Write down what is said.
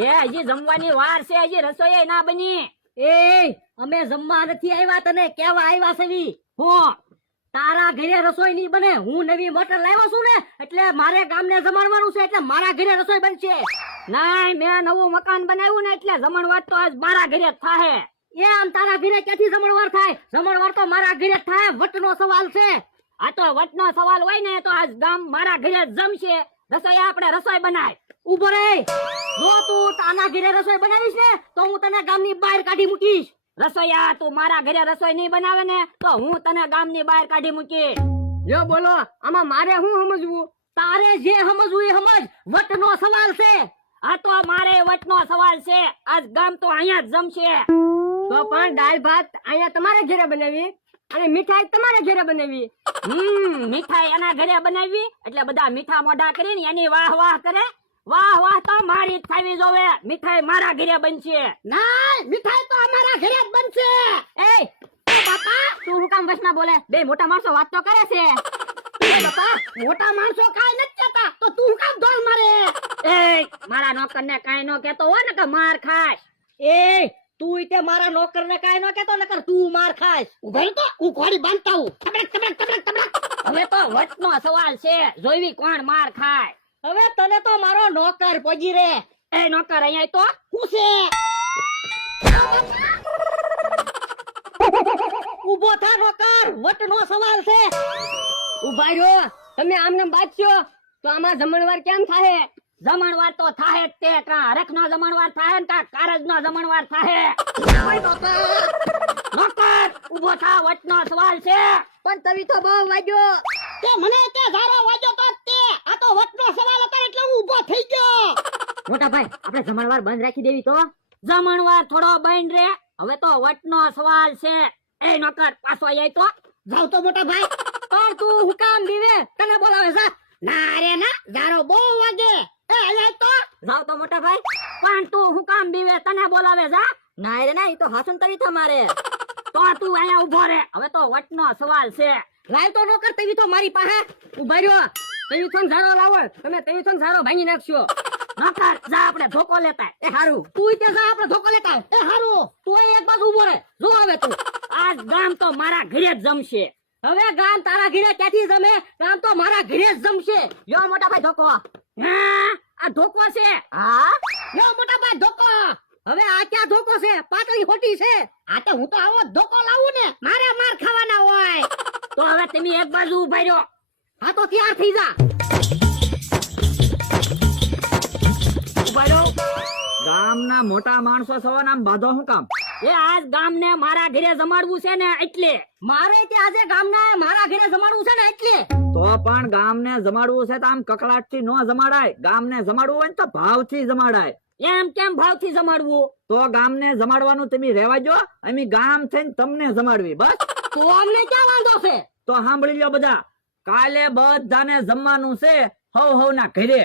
એ હજી જમવાની વાર છે, હજી રસોઈ ના બની. એ અમે જમવા નથી આવ્યા, તને કેવા આવ્યા છે. હું તારા ઘરે રસોઈ નહીં બને. હું નવી મોટર લાવ્યો છું ને, એટલે મારે ગામને જમાડવાનું છે, એટલે મારા ઘરે રસોઈ બનશે. નહીં, મેં નવું મકાન બનાવ્યું ને એટલે જમણવાર તો આજ મારા ઘરે જ થાહે. એમ તારા ઘરે ક્યાંથી જમણવાર થાય? જમણવાર તો મારા ઘરે જ થાય. વટનો સવાલ છે. આ તો વટનો સવાલ હોય ને તો આજ ગામ મારા ઘરે જ જમશે. રસોઈ આપણે રસોઈ બનાય. ઉભો રે. જો તું તાના ઘરે રસોઈ બનાવીશ ને તો હું તને ગામની બહાર કાઢી મૂકીશ. રસોઈયા તું મારા ઘરે રસોઈ નહીં બનાવે ને તો હું તને ગામની બહાર કાઢી મૂકીશ. લ્યો બોલો, આમાં મારે શું સમજવું? તારે જે સમજવું એ સમજ. વટનો સવાલ છે. આ તો મારે વટનો સવાલ છે. આજ ગામ તો અહીંયા જ જમશે. તો પણ દાળ ભાત અહીંયા તમારે ઘરે બનાવી અને મીઠાઈ તમારે ઘરે બનાવી. મીઠાઈ એના ઘરે બનાવી એટલે બધા મીઠા મોઢા કરીને એની વાહ વાહ કરે. વાહ વાહ તો મારી જ થવી જોવે. મીઠાઈ મારા ઘરે બનશે. ના, મીઠાઈ તો અમારા ઘરે જ બનશે. એ બાપા, તું હું કામ વસના બોલે? બે મોટા માણસો વાત તો કરે છે. એ બાપા, મોટા માણસો કાઈ નથી કહેતા તો તું હું કામ ઢોલ મારે? એ મારા નોકરને કાઈ નો કહેતો હોય ને કે માર ખાશ. એ તું તે મારા નોકરને કાઈ ન કહેતો, નકર તું માર ખાઈશ. ઉભેલ તો હું ઘોડી બાંધતા હું. તબડક તબડક તબડક તબડક. હવે તો વટનો સવાલ છે. જોઈવી કોણ માર ખાય. હવે તને તો મારો નોકર પજી રે. એ નોકર અહીંયા તો હું છે? ઉભો થા નોકર, વટનો સવાલ છે. ઉભા રહ્યો. તમે આમને બાજશો તો આમાં જમણવાર કેમ થાહે? જમણવાર તો થાહે જ તે. કા હરખનો જમણવાર થાહે ને કા કારજનો જમણવાર થાહે. નોકર ઉભો થા, વટનો સવાલ છે. પણ તવી તો બહુ વાગ્યો. તે મને તે ઝારો વાગ્યો તો તે. આ તો વટનો સવાલ હતો એટલે હું ઊભો થઈ ગયો. મોટા ભાઈ, આપણે જમણવાર બંધ રાખી દેવી તો? જમણવાર થોડો બંધ રે. હવે તો વટનો સવાલ છે. એ નોકર પાછો આય તો. જાવ તો મોટા ભાઈ. પણ તું હું કામ દીવે? તને બોલાવે છે? ના રે ના, ઝારો બહુ વાગે. એ અહીંયા તો જાવ તો મોટા ભાઈ. પણ તું હું કામ દીવે? તને બોલાવે જા. ના રે ના, ઈ તો હાસન તવી તમારે. તો તું અહીંયા ઉભો રે. હવે તો વટનો સવાલ છે. લાવ તો નોકર તેવી તો મારી પાસે. ઉભા રહ્યો. તેવી તો ઝારો લાવો. તમે તેવી તો ઝારો ભાંગી નાખશો. નોકર જા આપણે ધોકો લેતા. એ હારું. તું તે જા આપણે ધોકો લેતા. એ હારું. તું એક બાજુ ઉભો રહે. જો હવે તું. આજ ગામ તો મારા ઘરે જ જમશે. હવે ગામ તારા ઘરે ક્યાંથી જમે? ગામ તો મારા ઘરે જ જમશે. યો મોટા ભાઈ ધોકો. હા, આ ધોકો છે. હા, યો મોટા ભાઈ ધોકો. હવે આ ક્યાં ધોકો છે? પાતળી ખોટી છે. આ તો હું તો આવો ધોકો લાવું ને, મારે માર ખાવાના હોય. તો હવે તમે એક બાજુ ઉભા રહ્યો. હા તો તૈયાર થઈ જા. ઉભા રહ્યો. ગામના મોટા માણસો સવા નામ બાંધો હું કામ? એ આજ ગામને મારા ઘરે જમાડવું છે ને એટલે. મારે તે આજે ગામના મારા ઘરે જમાડવું છે ને એટલે. તો પણ ગામને જમાડવું છે તો આમ કકળાટથી ન જમાડાય. ગામને જમાડવું હોય ને તો ભાવથી જમાડાય. એમ કેમ ભાવથી જમાડવું? તો ગામને જમાડવાનું તમે રહેવા દો. અમે ગામ થઈને તમને જમાડવી બસ. તો અમને ક્યાં વાંધો છે? તો સાંભળી લો બધા, કાલે બધાને જમવાનું છે હવ ના ઘરે.